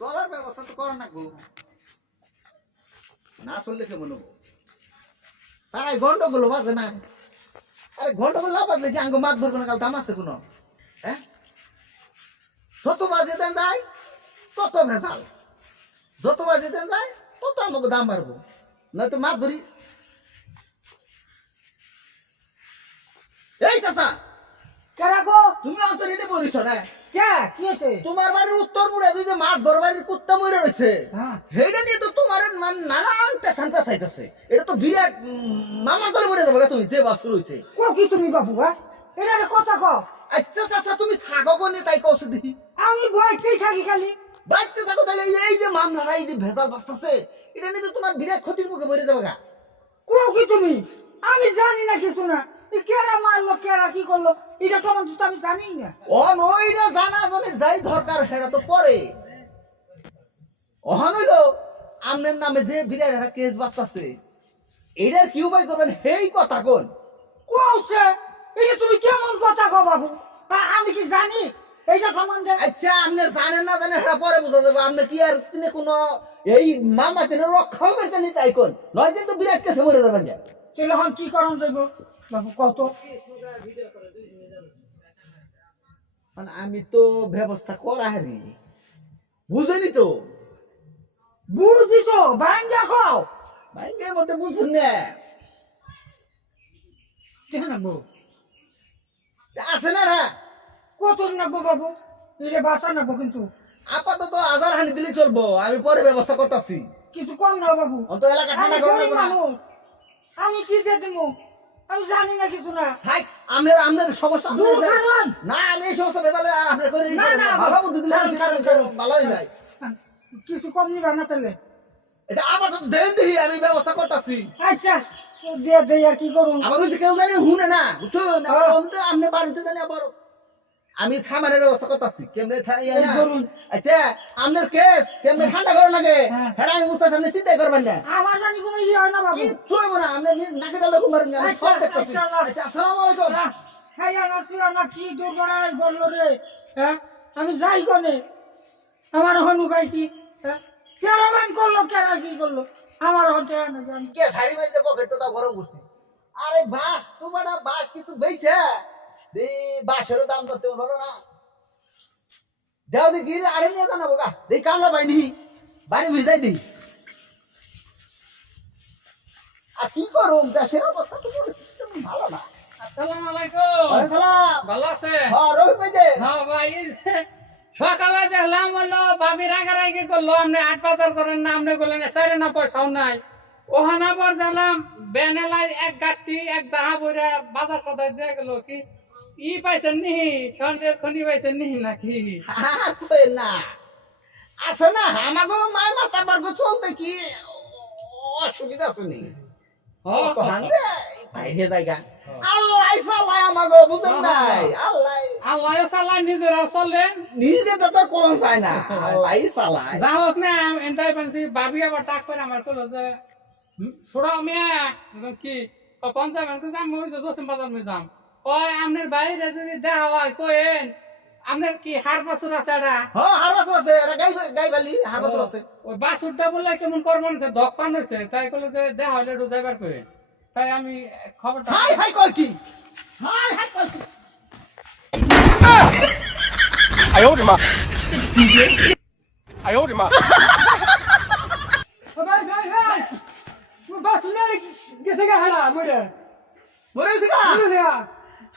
চলার ব্যবস্থা তো করা না গো, না চললে কেমন হবো? তার এই গন্ডগোল বাজে না, আরে গন্ডগোল না বাজলে কি আঙ্গ মাত ভরবো না? কাল দাম আছে কোনো? হ্যাঁ, যত বাজে দেন যায় তত ভেজাল, যত বাজে দেন যায় তত আমাকে দাম বাড়বো, নয়তো মাছ ধরি। এই চাচা, কেরা গো? তুমি অন্তর এটা বলিস না? কে কি হয়েছে? তোমার বাড়ির উত্তর পুরে দুই যে মাছ বড় বাড়ির কুত্তা মরে রয়েছে, হ্যাঁ। সেইটা নিয়ে তো তোমার নানান পেশান পেশাইতেছে। এটা তো বিরাট মামা দলে মরে যাবে তুমি যে বাপ শুরু হয়েছে। কো কি তুমি বাবু? হ্যাঁ, এটা একটা কথা কও। আচ্ছা চাচা, তুমি থাকো কোনে তাই কৌশল দেখি? আমি ভয়তেই থাকি খালি। বাড়তে থাকো তাহলে এই যে মামলাটা, এই যে ভেজাল বাঁচতেছে, এটা নিয়ে তো তোমার বিরাট ক্ষতির মুখে মরে যাবে গা। কো কি তুমি? আমি জানি না কিছু না। কেরা মারলো, কেরা কি করলো, এটা তোমার তো আমি জানি না। ওইটা জানা জানে যাই দরকার সেটা তো পরে। অহন হইলো আমনের নামে যে বিরাট একটা কেস বাঁচতেছে, এটার কি উপায় করবেন সেই কথা কোন? কোছে এটা তুমি কেমন কথা কও বাবু? আমি কি জানি এইটা সম্বন্ধে? আচ্ছা, আপনি জানেন না জানেন সেটা পরে বোঝা যাবে। আপনি কি আর তিনি কোনো এই মামলা তিনি রক্ষা করতে নি তাই কোন? নয় কিন্তু বিরাট কেসে মরে যাবেন না। তাহলে এখন কি করণ যাইব বাবু কত? আমি তো ব্যবস্থা করা হারি, বুঝেনি তো? বুঝি তো, ভাঙ্গা খাও। ব্যাংকের মধ্যে বুঝুন না, কেন নাকবো? আছে না না? কত নাকবো বাবু? এটা বাসা নাকবো কিন্তু আপাতত 1000 হানি দিলেই চলবো, আমি পরে ব্যবস্থা করতেছি। কিছু কম না বাবু। অন্ত এলাকা আমি ঠান্ডা করে গরিব দেবো না। মানুষ, আমি কি দিয়ে দেবো? আমি জানি না কিছু না। থাক, আপনার সমস্যা দূর করুন। না, আমি এই সমস্যা বেতালে আর আপনার করে না, না, ভালো বুদ্ধি দিলে কারণ, কারণ। ভালোই নাই। কিছু কম নিবা না তাহলে? এটা আপাতত দেন দিই, আমি ব্যবস্থা করতেছি। আচ্ছা দিয়ে দেই, আর কি করুন? আমার হচ্ছে কেউ জানি হুনে না, বুঝছেন? আবার অন্ত আপনি বাড়িতে জানি আবার আমি থামারের ব্যবস্থা করতেছি। কেমনে এই করুন। আচ্ছা, আপনার কেস কেমনে ঠান্ডা করে লাগে হ্যাঁ। হ্যাঁ, আমি বুঝতে সামনে চিন্তাই করবেন না। আমার জানি কোনো ইয়ে হয় না বাবু। কি চলবো না, আপনি নাকে দালে ঘুমারেন না, আমি সব দেখতেছি। আচ্ছা, আচ্ছা, আসসালামু আলাইকুম। খাইয়া না তুই না কি দুর্ঘটনায় ঘটলো রে? হ্যাঁ, আমি যাই কোনে? আমার হনু ভাই কি কেরামান করলো, কেরা কি করলো? আমার হতে না জানি। কে শাড়ি মারিতে পকেট তো তা গরম করছে। আরে বাস, তোমার বাস কিছু বেইছে দে, বাসেরও দাম করতে বলো না। দেও দেখি আরে নিয়ে জানাবো গা, দেই কামলা বাইনি বাড়ি ভিজাই দিই। আর কি করুম, দেশের অবস্থা তো ভালো না। আসসালামু আলাইকুম। ওয়ালাইকুম সালাম। ভালো আছে? হ্যাঁ, রবি কই দে? হ্যাঁ ভাই, সকালে দেখলাম হলো ভাবি রাগারাগি করলো, আপনি হাট বাজার করেন না, আপনি বললেন সাইরে না পয়সাও নাই। ওখানে পর দেখলাম বেনেলাই এক গাঠি এক জাহা বইরা বাজার সদাই দিয়ে গেল। কি পাইছেন নিহি? সন্ধ্যের খনি পাইছেন নিহি নাকি? আর কই না, আছে না আমাগো মায় মাথা বর্গ চলতে কি অসুবিধা আছে নি? হ্যাঁ, তো হান্দে বাইরে জায়গা আল্লাহ সাল্লাহ আমাগো, বুঝেন নাই? আল্লাহ আল্লাহ চালাই নিজেরা চলেন। নিজেটা তো কোন চায় না, আল্লাহ চালায়। যা হোক না, এনটাই পাইছি। ভাবি আবার টাক করে আমার কলো যে ছোড়া মেয়ে কি কখন যাবেন? আমি ওই জসিম বাজার মে যাম। ওই আপনার বাইরে যদি দেওয়া হয় কোয়েন, আপনার কি হার বাছুর আছে? এটা হ্যাঁ, হার বছর আছে, এটা গাই বালি হার বছর আছে। ওই বাছুরটা বললে কেমন করবো না, ধক পান হয়েছে, তাই করলো যে দেওয়া হলে একটু যাইবার করে। তাই আমি খবরটা হাই হাই কই কি, হাই হাই কই কি। 哎呦我的妈！哎呦我的妈！ ভাই ভাই ভাই, বাস না গেছে গা হারা মরে মরে গেছে গা? গেছে গা।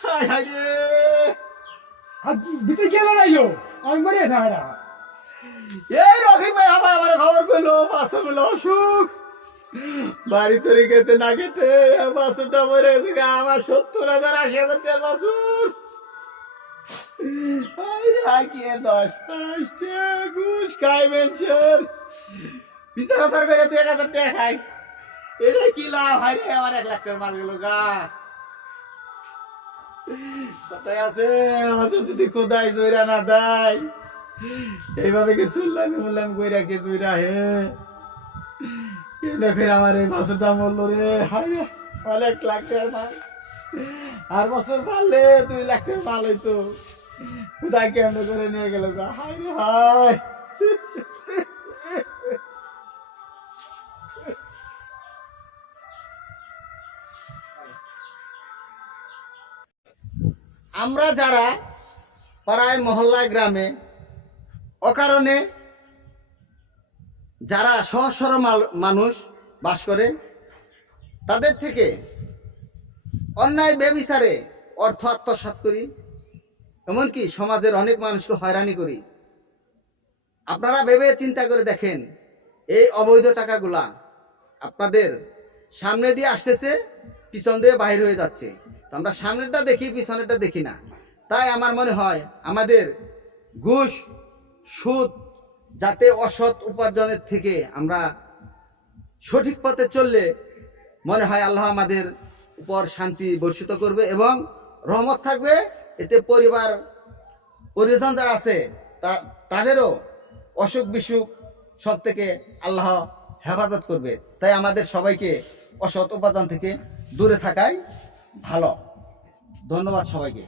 হাই হাই রে, আর ভিতরে গেল নাইলো, আমি মরে গেছে হারা। এই রফিক ভাই আমার খবর কইলো বাসে বলে অসুখ, বাড়ি তরি গেতে না গেতে বাসুরটা মরে গেছে গা। আমার 70,000 80,000 টাকার বাসুর। কি 10 ঘুষ খাই মেনশন, 20,000 করে 1,000 টাকা খাই, এটা কি লাভ? হাই রে, আমার 1 লাখ টাকার মাল গেল গা। কোথায় আছে আছে যদি কোথায় জয়রা না দেয়, এইভাবে কি শুনলাম বললাম কইরা কে জয়রা হে এটা ফের আমার এই বছরটা মরলো রে। হাই রে, 1 লাখ টাকার মাল, আর বছর পারলে 2 লাখ টাকার মাল হইতো। খুদাই কেমন করে নিয়ে গেল গো, হায় রে হায়। আমরা যারা পাড়ায় মহল্লায় গ্রামে অকারণে যারা সহজ সরল মানুষ বাস করে, তাদের থেকে অন্যায় বেবিচারে অর্থ আত্মসাৎ করি, এমনকি সমাজের অনেক মানুষকে হয়রানি করি। আপনারা ভেবে চিন্তা করে দেখেন, এই অবৈধ টাকাগুলা আপনাদের সামনে দিয়ে আসতেছে, পিছন দিয়ে বাইরে হয়ে যাচ্ছে। আমরা সামনেরটা দেখি, পিছনেরটা দেখি না। তাই আমার মনে হয় আমাদের ঘুষ সুদ যাতে অসৎ উপার্জনের থেকে আমরা সঠিক পথে চললে মনে হয় আল্লাহ আমাদের উপর শান্তি বর্ষিত করবে এবং রহমত থাকবে। এতে পরিজন যারা আছে তাদেরও অসুখ বিসুখ সব থেকে আল্লাহ হেফাজত করবে। তাই আমাদের সবাইকে অসৎ উপাদান থেকে দূরে থাকাই ভালো। ধন্যবাদ সবাইকে।